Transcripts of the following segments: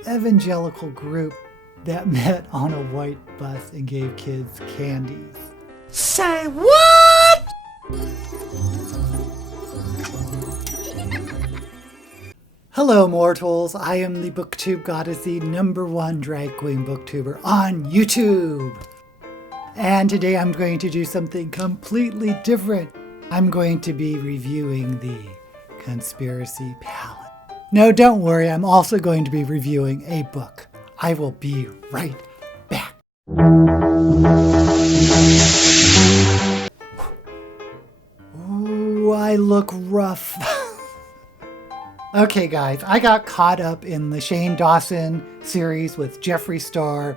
evangelical group that met on a white bus and gave kids candies. Say what? Hello mortals, I am the BookTube goddess, the #1 drag queen booktuber on YouTube. And today I'm going to do something completely different. I'm going to be reviewing the Conspiracy Palette. No, don't worry, I'm also going to be reviewing a book. I will be right back. Ooh, I look rough. Okay guys, I got caught up in the Shane Dawson series with Jeffree Star.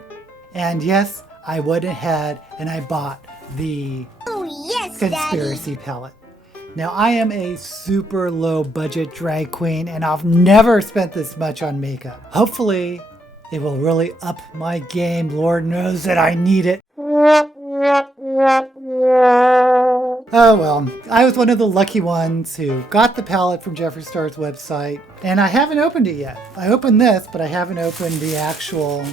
And yes, I went ahead and I bought the Conspiracy Palette. Now I am a super low budget drag queen and I've never spent this much on makeup. Hopefully it will really up my game. Lord knows that I need it. Oh well, I was one of the lucky ones who got the palette from Jeffree Star's website, and I haven't opened it yet. I opened this, but I haven't opened the actual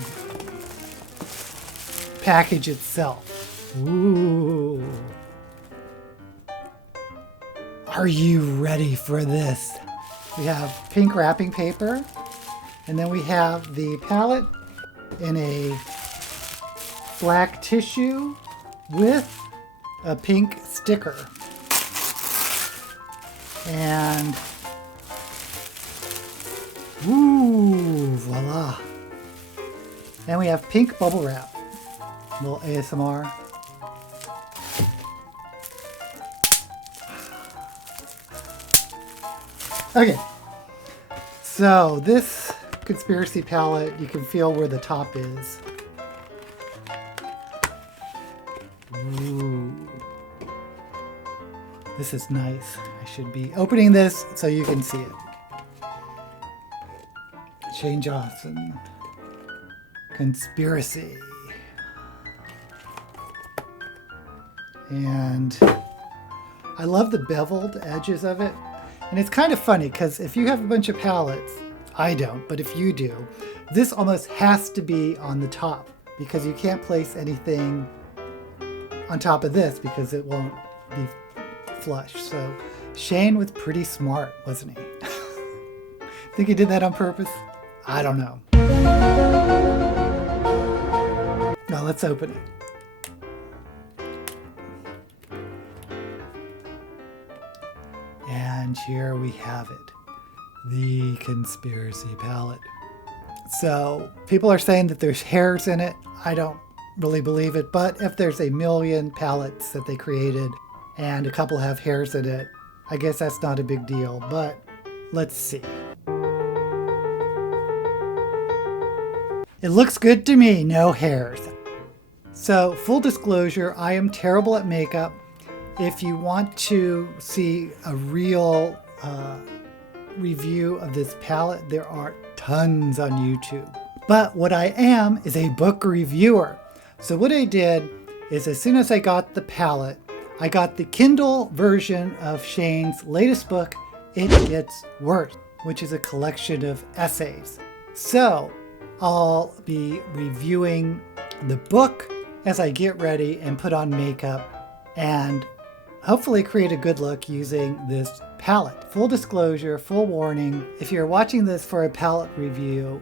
package itself. Ooh. Are you ready for this? We have pink wrapping paper, and then we have the palette in a black tissue with a pink sticker. And ooh, voila. And we have pink bubble wrap. A little ASMR. Okay. So this Conspiracy Palette, you can feel where the top is. Ooh. This is nice. I should be opening this so you can see it. Shane Dawson. Conspiracy. And I love the beveled edges of it. And it's kind of funny because if you have a bunch of palettes, I don't, but if you do, this almost has to be on the top because you can't place anything on top of this because it won't be flush. So Shane was pretty smart, wasn't he? Think he did that on purpose? I don't know. Now let's open it. And here we have it. The Conspiracy Palette. So people are saying that there's hairs in it. I don't really believe it, but if there's a million palettes that they created and a couple have hairs in it, I guess that's not a big deal, but let's see. It looks good to me, no hairs. So full disclosure, I am terrible at makeup. If you want to see a real review of this palette, there are tons on YouTube. But what I am is a book reviewer. So what I did is as soon as I got the palette, I got the Kindle version of Shane's latest book, It Gets Worse, which is a collection of essays. So I'll be reviewing the book as I get ready and put on makeup and hopefully create a good look using this palette. Full disclosure, full warning, if you're watching this for a palette review,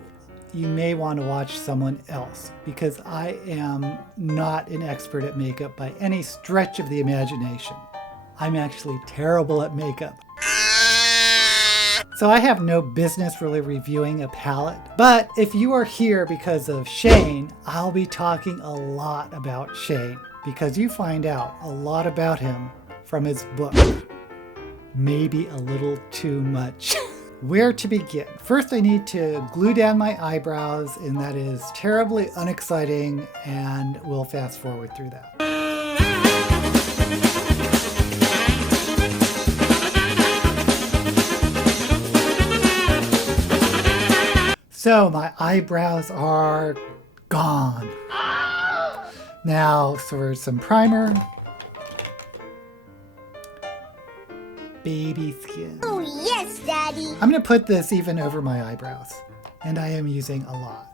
you may want to watch someone else because I am not an expert at makeup by any stretch of the imagination. I'm actually terrible at makeup. So I have no business really reviewing a palette. But if you are here because of Shane, I'll be talking a lot about Shane because you find out a lot about him from his book. Maybe a little too much. Where to begin? First, I need to glue down my eyebrows, and that is terribly unexciting, and we'll fast forward through that. So my eyebrows are gone. Now for some primer. Baby skin. Oh yes, Daddy. I'm gonna put this even over my eyebrows. and I am using a lot.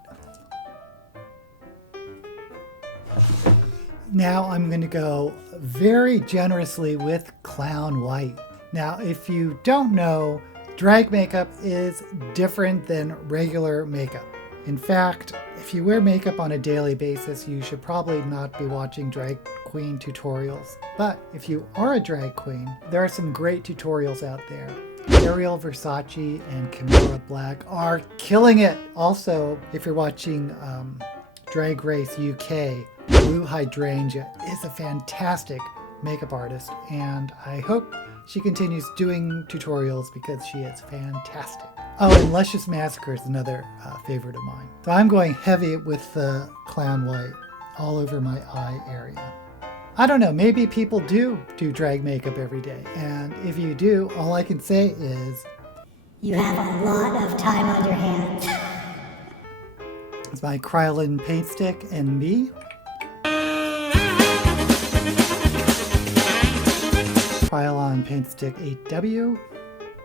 Now I'm going to go very generously with Clown White. Now, if you don't know, drag makeup is different than regular makeup. In fact, if you wear makeup on a daily basis, you should probably not be watching drag queen tutorials. But if you are a drag queen, there are some great tutorials out there. Ariel Versace and Camilla Black are killing it. Also, if you're watching Drag Race UK, Blue Hydrangea is a fantastic makeup artist, and I hope she continues doing tutorials because she is fantastic. Oh, and Luscious Massacre is another favorite of mine. So I'm going heavy with the Clown White all over my eye area. I don't know, maybe people do drag makeup every day, and if you do, all I can say is you have a lot of time on your hands. It's my Krylon paint stick and me. Krylon paint stick 8W. I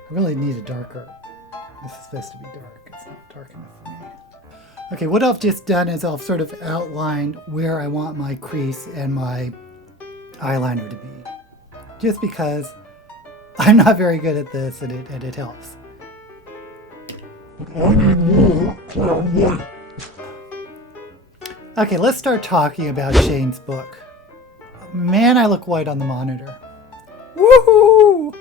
really need a darker. This is supposed to be dark. It's not dark enough for me. Okay, what I've just done is I've sort of outlined where I want my crease and my eyeliner to be. Just because I'm not very good at this and it helps. I need more Clown White. Okay, let's start talking about Shane's book. Man, I look white on the monitor. Woohoo!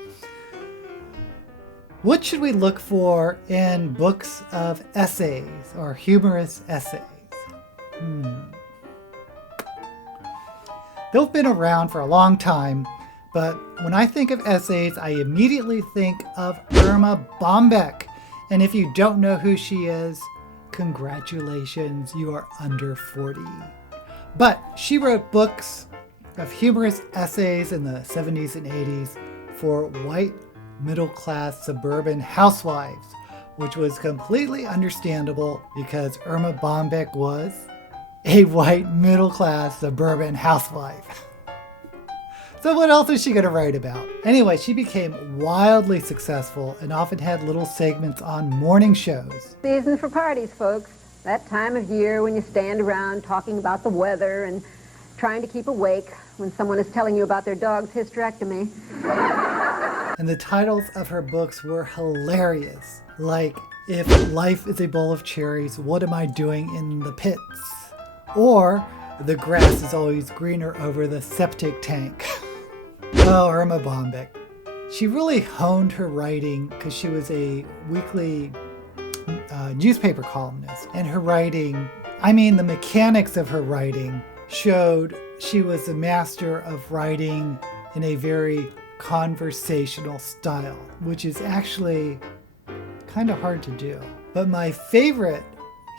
What should we look for in books of essays or humorous essays? They've been around for a long time, but when I think of essays, I immediately think of Irma Bombeck. And if you don't know who she is, congratulations, you are under 40. But she wrote books of humorous essays in the 70s and 80s for white middle-class suburban housewives, which was completely understandable because Irma Bombeck was a white middle-class suburban housewife. So what else is she going to write about? Anyway, she became wildly successful and often had little segments on morning shows. Season for parties, folks. That time of year when you stand around talking about the weather and trying to keep awake when someone is telling you about their dog's hysterectomy. And the titles of her books were hilarious. Like, If Life is a Bowl of Cherries, What Am I Doing in the Pits? Or, The Grass is Always Greener Over the Septic Tank. Oh, Irma Bombeck. She really honed her writing because she was a weekly newspaper columnist. And her writing, the mechanics of her writing showed she was a master of writing in a very conversational style, which is actually kind of hard to do. But my favorite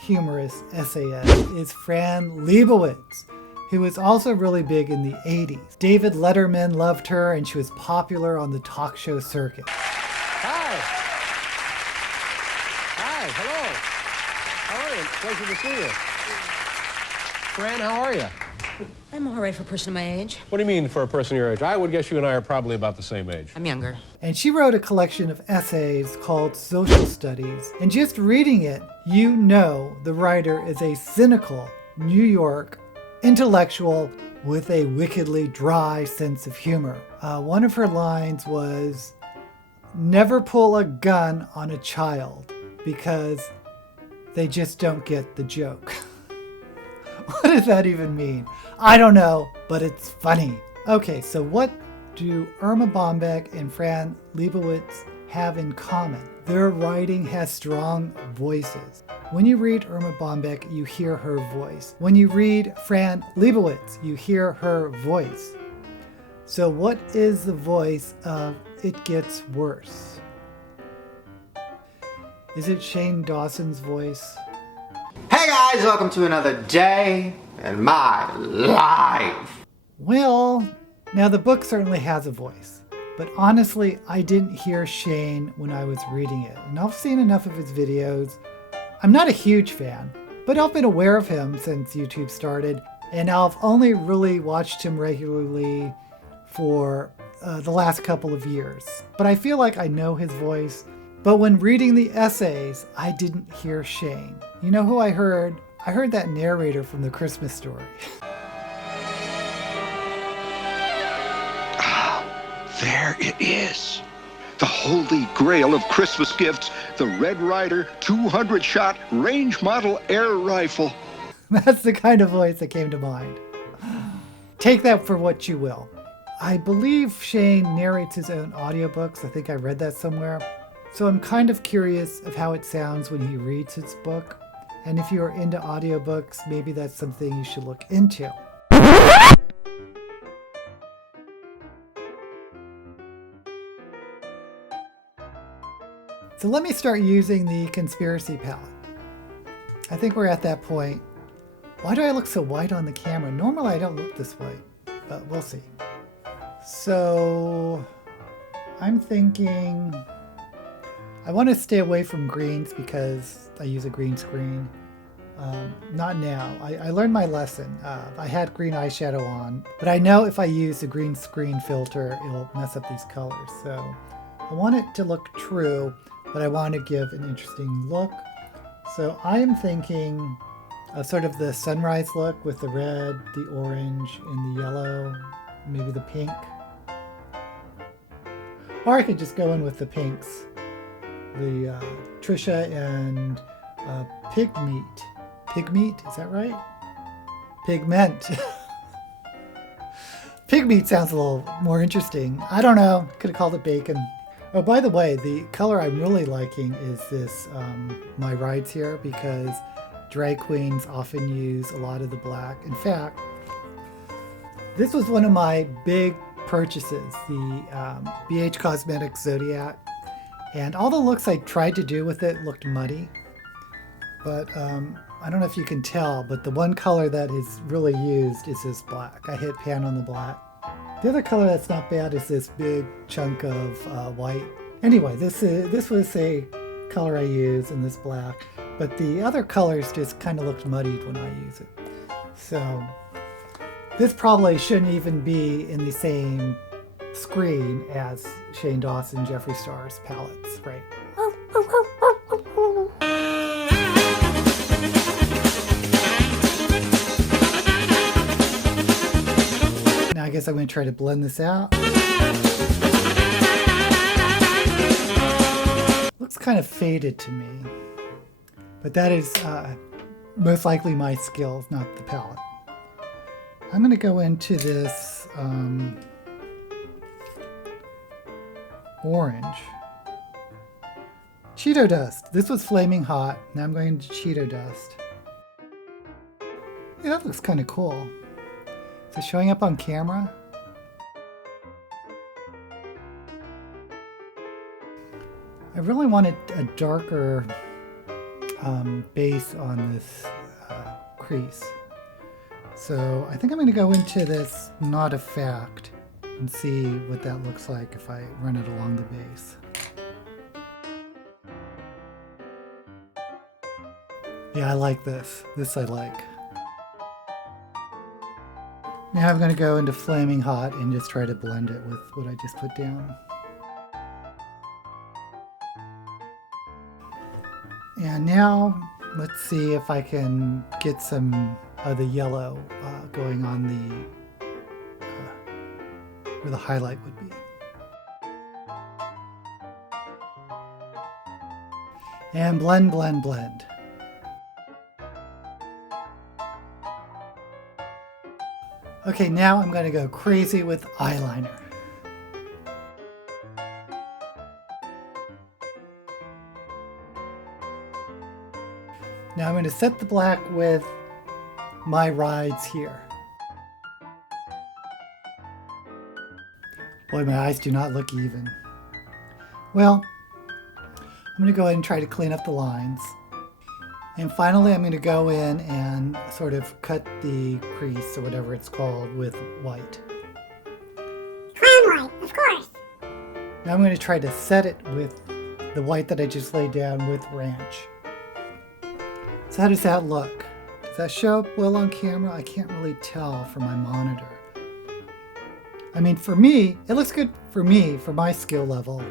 humorous essayist is Fran Lebowitz, who was also really big in the 80s. David Letterman loved her, and she was popular on the talk show circuit. Hi. Hi, hello. How are you? Pleasure to see you. Fran, how are you? I'm all right for a person of my age. What do you mean for a person your age? I would guess you and I are probably about the same age. I'm younger. And she wrote a collection of essays called Social Studies. And just reading it, you know the writer is a cynical New York intellectual with a wickedly dry sense of humor. One of her lines was, "Never pull a gun on a child because they just don't get the joke." What does that even mean? I don't know, but it's funny. Okay, so what do Irma Bombeck and Fran Lebowitz have in common? Their writing has strong voices. When you read Irma Bombeck, you hear her voice. When you read Fran Lebowitz, you hear her voice. So what is the voice of It Gets Worse? Is it Shane Dawson's voice? Hey guys, welcome to another day in my life. Well, now the book certainly has a voice, but honestly, I didn't hear Shane when I was reading it, and I've seen enough of his videos. I'm not a huge fan, but I've been aware of him since YouTube started, and I've only really watched him regularly for the last couple of years. But I feel like I know his voice, But when reading the essays, I didn't hear Shane. You know who I heard? I heard that narrator from The Christmas Story. There it is. The holy grail of Christmas gifts, the Red Ryder 200-shot range model air rifle. That's the kind of voice that came to mind. Take that for what you will. I believe Shane narrates his own audiobooks. I think I read that somewhere. So I'm kind of curious of how it sounds when he reads his book. And if you are into audiobooks, maybe that's something you should look into. So let me start using the conspiracy palette. I think we're at that point. Why do I look so white on the camera? Normally I don't look this way, but we'll see. So I'm thinking I want to stay away from greens because I use a green screen. Not now. I learned my lesson. I had green eyeshadow on, but I know if I use the green screen filter, it'll mess up these colors. So I want it to look true, but I want to give an interesting look. So I am thinking of sort of the sunrise look with the red, the orange, and the yellow, maybe the pink. Or I could just go in with the pinks. The Trisha and Pigmeat. Pigmeat, is that right? Pigment. Pigmeat sounds a little more interesting. I don't know. Could have called it bacon. Oh, by the way, the color I'm really liking is this, my rides here, because drag queens often use a lot of the black. In fact, this was one of my big purchases, the BH Cosmetics Zodiac. And all the looks I tried to do with it looked muddy. But I don't know if you can tell, but the one color that is really used is this black. I hit pan on the black. The other color that's not bad is this big chunk of white. Anyway, this was a color I use in this black, but the other colors just kind of looked muddied when I use it. So this probably shouldn't even be in the same screen as Shane Dawson, Jeffree Star's palettes, right? Now I guess I'm going to try to blend this out. Looks kind of faded to me, but that is most likely my skills, not the palette. I'm going to go into this orange. Cheeto dust. This was flaming hot. Now I'm going to Cheeto dust. Yeah, that looks kind of cool. Is it showing up on camera? I really wanted a darker base on this crease. So I think I'm going to go into this Not a Fact and see what that looks like if I run it along the base. Yeah, I like this. This I like. Now I'm going to go into Flaming Hot and just try to blend it with what I just put down. And now let's see if I can get some of the yellow going on the where the highlight would be. And blend, blend, blend. Okay, now I'm going to go crazy with eyeliner. Now I'm going to set the black with my rides here. Boy, my eyes do not look even. Well, I'm going to go ahead and try to clean up the lines. And finally, I'm going to go in and sort of cut the crease, or whatever it's called, with white. Clown white, of course. Now I'm going to try to set it with the white that I just laid down with ranch. So how does that look? Does that show up well on camera? I can't really tell from my monitor. I mean, for me, it looks good for me, for my skill level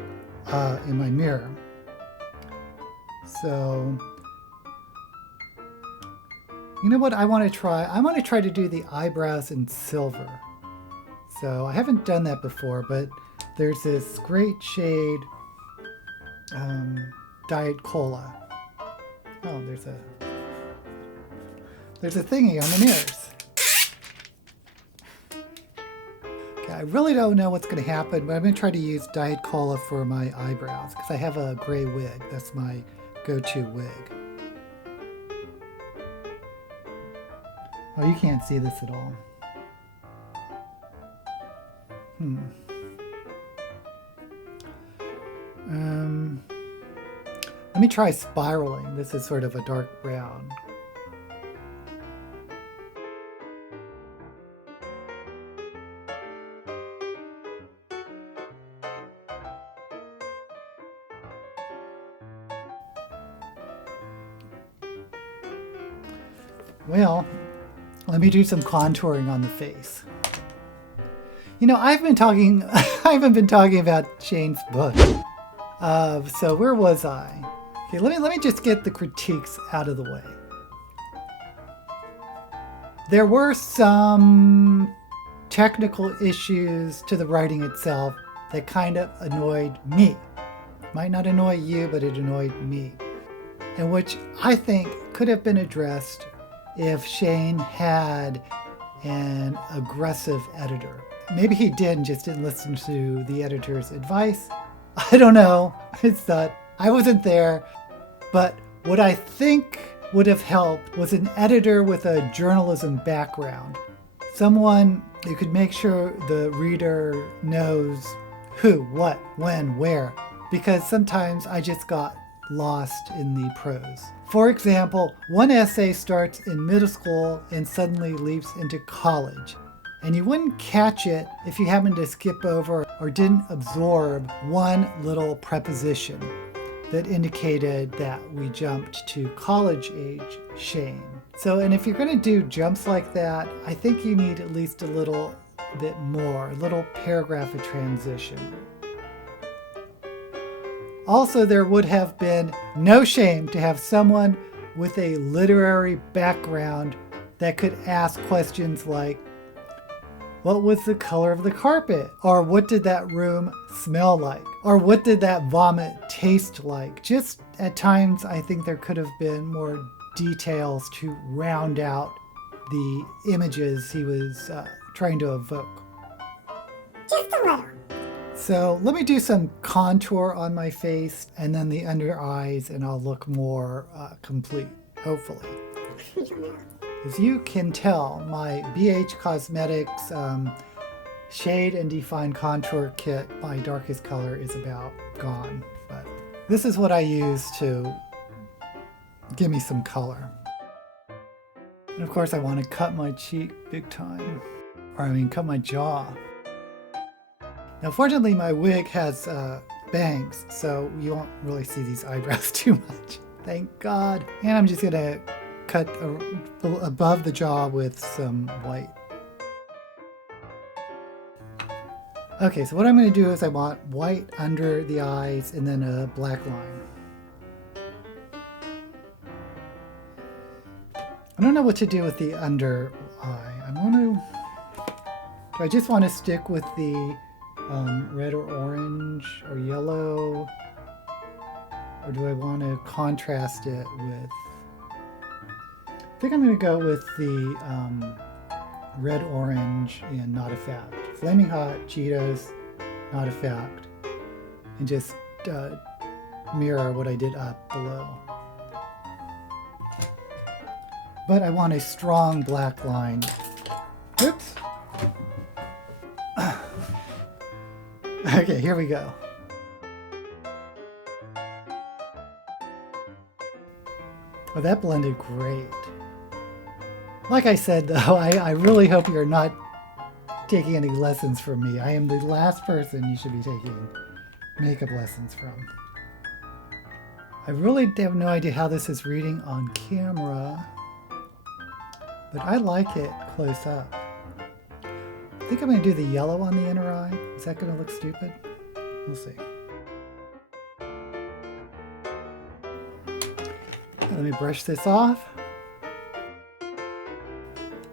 in my mirror. So, you know what I want to try? I want to try to do the eyebrows in silver. So I haven't done that before, but there's this great shade, Diet Cola. Oh, there's a thingy on the mirrors. Okay, I really don't know what's going to happen, but I'm going to try to use Diet Cola for my eyebrows because I have a gray wig. That's my go-to wig. Oh, you can't see this at all. Let me try spiraling. This is sort of a dark brown. Well, let me do some contouring on the face. You know, I haven't been talking about Shane's book. So where was I? Okay, let me just get the critiques out of the way. There were some technical issues to the writing itself that kind of annoyed me. Might not annoy you, but it annoyed me. And which I think could have been addressed if Shane had an aggressive editor. Maybe he did and just didn't listen to the editor's advice. I don't know. It's not. I wasn't there. But what I think would have helped was an editor with a journalism background. Someone who could make sure the reader knows who, what, when, where. Because sometimes I just got lost in the prose. For example, one essay starts in middle school and suddenly leaps into college. And you wouldn't catch it if you happened to skip over or didn't absorb one little preposition that indicated that we jumped to college age Shane. So, and if you're going to do jumps like that, I think you need at least a little bit more, a little paragraph of transition. Also, there would have been no shame to have someone with a literary background that could ask questions like, what was the color of the carpet? Or what did that room smell like? Or what did that vomit taste like? Just at times, I think there could have been more details to round out the images he was trying to evoke. Just a little. So let me do some contour on my face and then the under eyes, and I'll look more complete, hopefully. As you can tell, my BH Cosmetics Shade and Define Contour Kit, my darkest color, is about gone. But this is what I use to give me some color. And of course I want to cut my cheek big time. Or I mean cut my jaw. Now fortunately my wig has bangs, so you won't really see these eyebrows too much. Thank God. And I'm just going to cut above the jaw with some white. Okay, so what I'm going to do is I want white under the eyes and then a black line. I don't know what to do with the under eye. Do I just want to stick with the red or orange or yellow? Or do I want to contrast it with... I think I'm going to go with the red, orange, and not a fact. Flaming Hot, Cheetos, not a fact. And just mirror what I did up below. But I want a strong black line. Oops. Okay, here we go. Well, that blended great. Like I said, though, I really hope you're not taking any lessons from me. I am the last person you should be taking makeup lessons from. I really have no idea how this is reading on camera, but I like it close up. I think I'm going to do the yellow on the inner eye. Is that going to look stupid? We'll see. let me brush this off.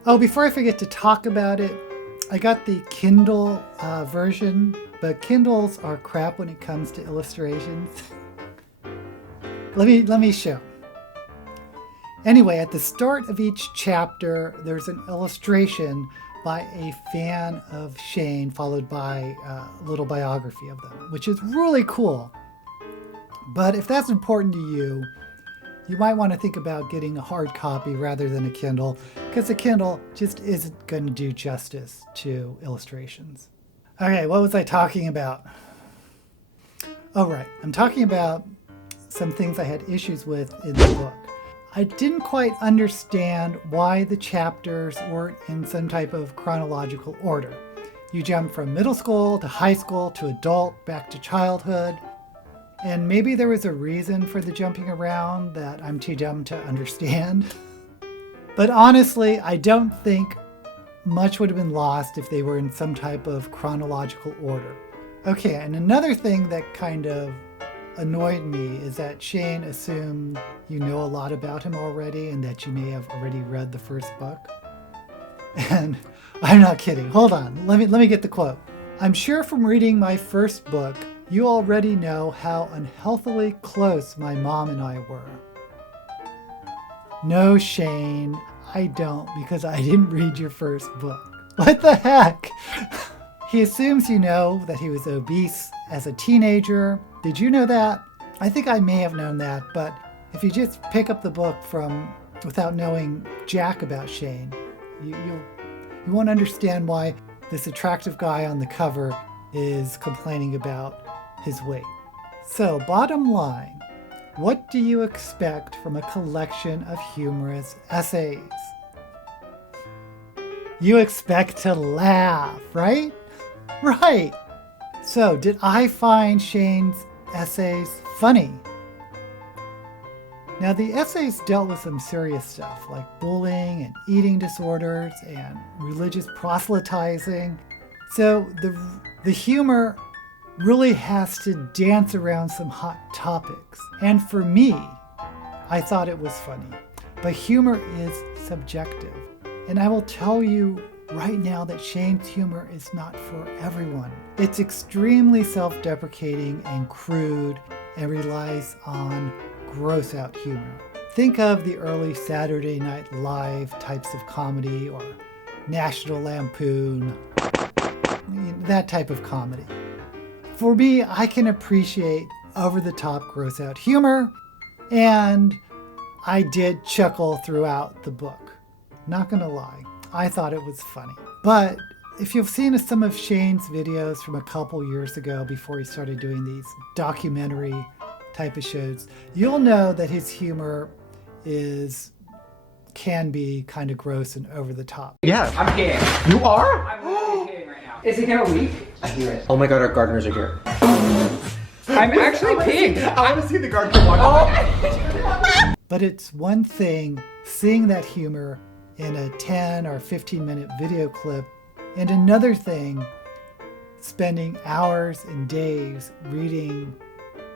Oh, before I forget to talk about it, I got the Kindle version, but Kindles are crap when it comes to illustrations. Let me show. Anyway, at the start of each chapter, there's an illustration by a fan of Shane, followed by a little biography of them, which is really cool. But if that's important to you, you might want to think about getting a hard copy rather than a Kindle, because a Kindle just isn't going to do justice to illustrations. Okay, what was I talking about? Oh, right. I'm talking about some things I had issues with in the book. I didn't quite understand why the chapters weren't in some type of chronological order. You jump from middle school to high school to adult, back to childhood. And maybe there was a reason for the jumping around that I'm too dumb to understand. But honestly, I don't think much would have been lost if they were in some type of chronological order. Okay, and another thing that kind of annoyed me is that Shane assumed you know a lot about him already and that you may have already read the first book. And I'm not kidding. Hold on. Let me get the quote. I'm sure from reading my first book, you already know how unhealthily close my mom and I were. No, Shane, I don't, because I didn't read your first book. What the heck? He assumes you know that he was obese as a teenager. Did you know that? I think I may have known that, but if you just pick up the book without knowing jack about Shane, you won't understand why this attractive guy on the cover is complaining about his weight. So, bottom line, what do you expect from a collection of humorous essays? You expect to laugh, right? Right. So, did I find Shane's essays funny? Now, the essays dealt with some serious stuff like bullying and eating disorders and religious proselytizing. So, the humor really has to dance around some hot topics. And for me, I thought it was funny. But humor is subjective. And I will tell you right now that Shane's humor is not for everyone. It's extremely self-deprecating and crude and relies on gross out humor. Think of the early Saturday Night Live types of comedy or National Lampoon, that type of comedy. For me, I can appreciate over-the-top gross-out humor, and I did chuckle throughout the book. Not gonna lie, I thought it was funny. But if you've seen some of Shane's videos from a couple years ago before he started doing these documentary type of shows, you'll know that his humor can be kind of gross and over-the-top. Yeah. I'm peeing. You are? I'm literally peeing right now. Is it gonna leak? I hear it. Oh my god, our gardeners are here. I'm actually peeing. I want to see the gardener walk. Oh. But it's one thing seeing that humor in a 10 or 15 minute video clip, and another thing spending hours and days reading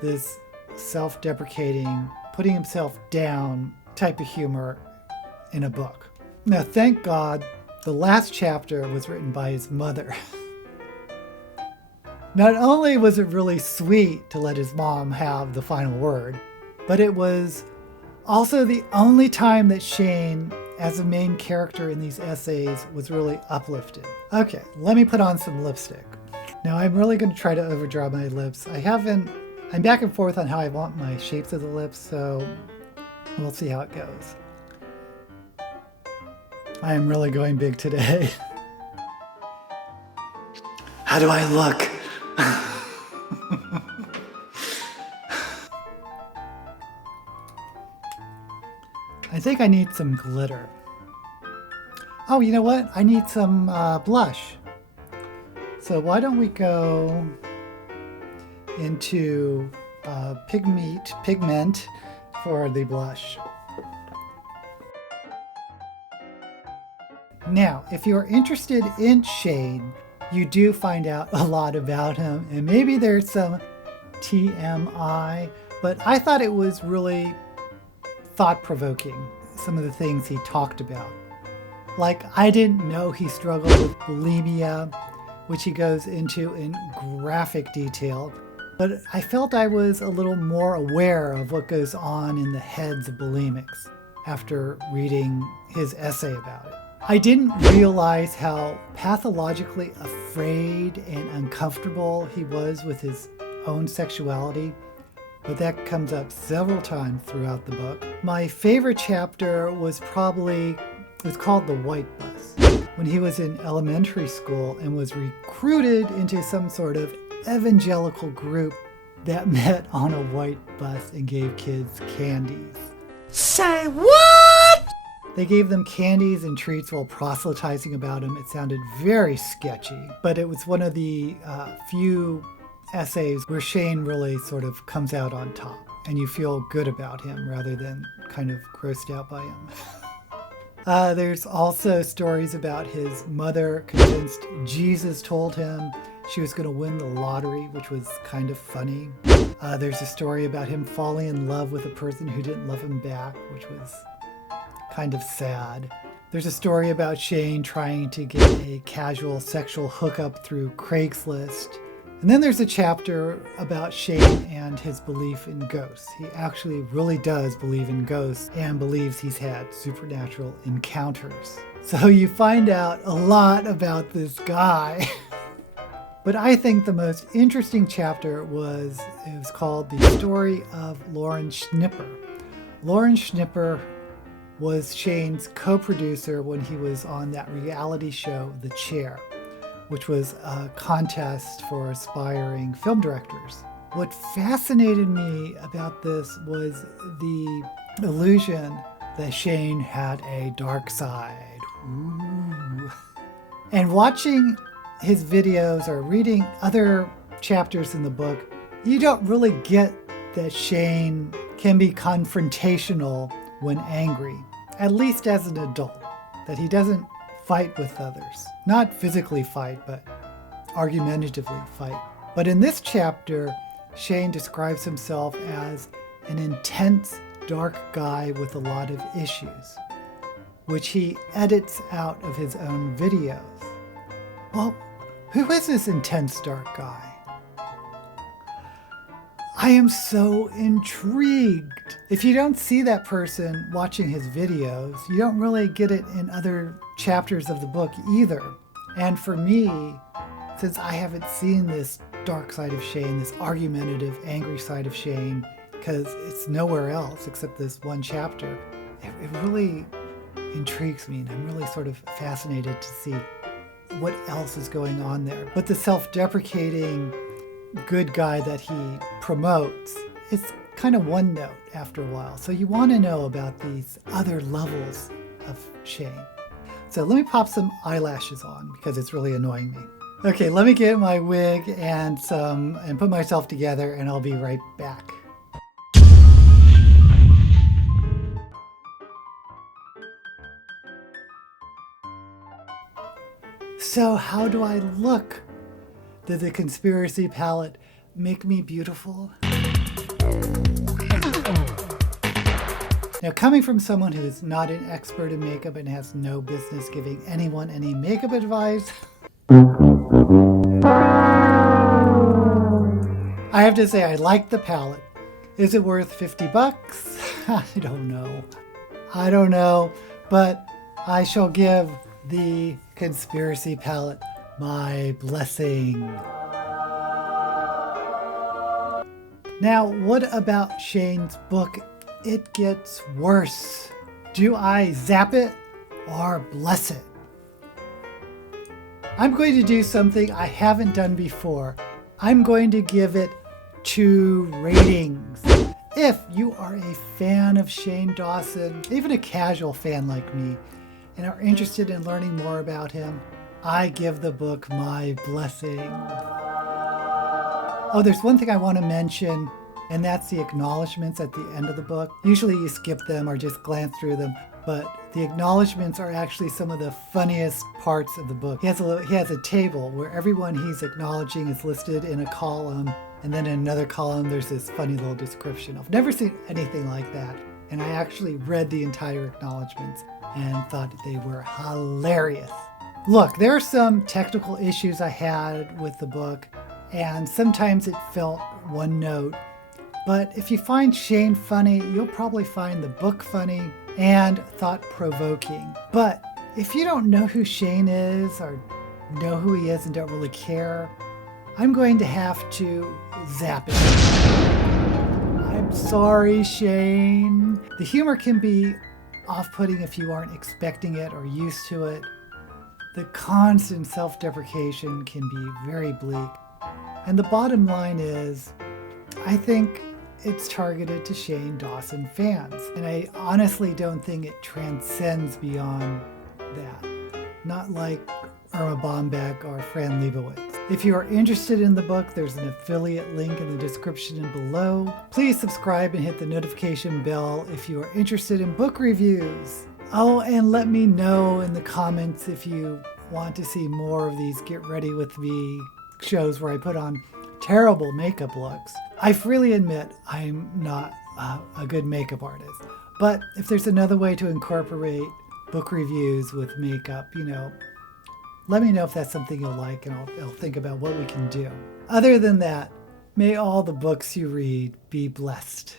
this self-deprecating, putting himself down type of humor in a book. Now, thank God, the last chapter was written by his mother. Not only was it really sweet to let his mom have the final word, but it was also the only time that Shane, as a main character in these essays, was really uplifted. Okay, let me put on some lipstick. Now, I'm really going to try to overdraw my lips. I'm back and forth on how I want my shapes of the lips, so we'll see how it goes. I am really going big today. How do I look? I think I need some glitter. Oh, you know what? I need some blush. So why don't we go into pigment for the blush. Now, if you're interested in Shane, you do find out a lot about him, and maybe there's some TMI, but I thought it was really thought-provoking, some of the things he talked about. Like, I didn't know he struggled with bulimia, which he goes into in graphic detail, but I felt I was a little more aware of what goes on in the heads of bulimics after reading his essay about it. I didn't realize how pathologically afraid and uncomfortable he was with his own sexuality, but that comes up several times throughout the book. My favorite chapter was called The White Bus, when he was in elementary school and was recruited into some sort of evangelical group that met on a white bus and gave kids candies. Say what? They gave them candies and treats while proselytizing about him. It sounded very sketchy, but it was one of the few essays where Shane really sort of comes out on top and you feel good about him rather than kind of grossed out by him. There's also stories about his mother convinced Jesus told him she was going to win the lottery, which was kind of funny. There's a story about him falling in love with a person who didn't love him back, which was kind of sad. There's a story about Shane trying to get a casual sexual hookup through Craigslist. And then there's a chapter about Shane and his belief in ghosts. He actually really does believe in ghosts and believes he's had supernatural encounters. So you find out a lot about this guy. But I think the most interesting chapter was called The Story of Lauren Schnipper. Lauren Schnipper was Shane's co-producer when he was on that reality show, The Chair, which was a contest for aspiring film directors. What fascinated me about this was the illusion that Shane had a dark side. Ooh. And watching his videos or reading other chapters in the book, you don't really get that Shane can be confrontational when angry, at least as an adult, that he doesn't fight with others. Not physically fight, but argumentatively fight. But in this chapter, Shane describes himself as an intense, dark guy with a lot of issues, which he edits out of his own videos. Well, who is this intense, dark guy? I am so intrigued. If you don't see that person watching his videos, you don't really get it in other chapters of the book either. And for me, since I haven't seen this dark side of Shane, this argumentative, angry side of Shane, because it's nowhere else except this one chapter, it really intrigues me, and I'm really sort of fascinated to see what else is going on there. But the self-deprecating good guy that he promotes, it's kind of one note after a while. So you want to know about these other levels of Shane. So let me pop some eyelashes on because it's really annoying me. Okay, let me get my wig and put myself together, and I'll be right back. So how do I look? Did the conspiracy palette make me beautiful? Now, coming from someone who is not an expert in makeup and has no business giving anyone any makeup advice, I have to say I like the palette. Is it worth $50? I don't know, but I shall give the conspiracy palette my blessing. Now, what about Shane's book? It gets worse. Do I zap it or bless it? I'm going to do something I haven't done before. I'm going to give it 2 ratings. If you are a fan of Shane Dawson, even a casual fan like me, and are interested in learning more about him, I give the book my blessing. Oh, there's one thing I want to mention, and that's the acknowledgments at the end of the book. Usually you skip them or just glance through them, but the acknowledgments are actually some of the funniest parts of the book. He has a table where everyone he's acknowledging is listed in a column, and then in another column there's this funny little description. I've never seen anything like that. and I actually read the entire acknowledgments and thought they were hilarious. Look, there are some technical issues I had with the book, and sometimes it felt one note. But if you find Shane funny, you'll probably find the book funny and thought-provoking. But if you don't know who Shane is or know who he is and don't really care, I'm going to have to zap it. I'm sorry, Shane. The humor can be off-putting if you aren't expecting it or used to it. The constant self-deprecation can be very bleak. And the bottom line is, I think it's targeted to Shane Dawson fans. And I honestly don't think it transcends beyond that. Not like Irma Bombeck or Fran Lebowitz. If you are interested in the book, there's an affiliate link in the description and below. Please subscribe and hit the notification bell if you are interested in book reviews. Oh, and let me know in the comments if you want to see more of these Get Ready With Me shows where I put on terrible makeup looks. I freely admit I'm not a good makeup artist, but if there's another way to incorporate book reviews with makeup, let me know if that's something you'll like, and I'll think about what we can do. Other than that, may all the books you read be blessed.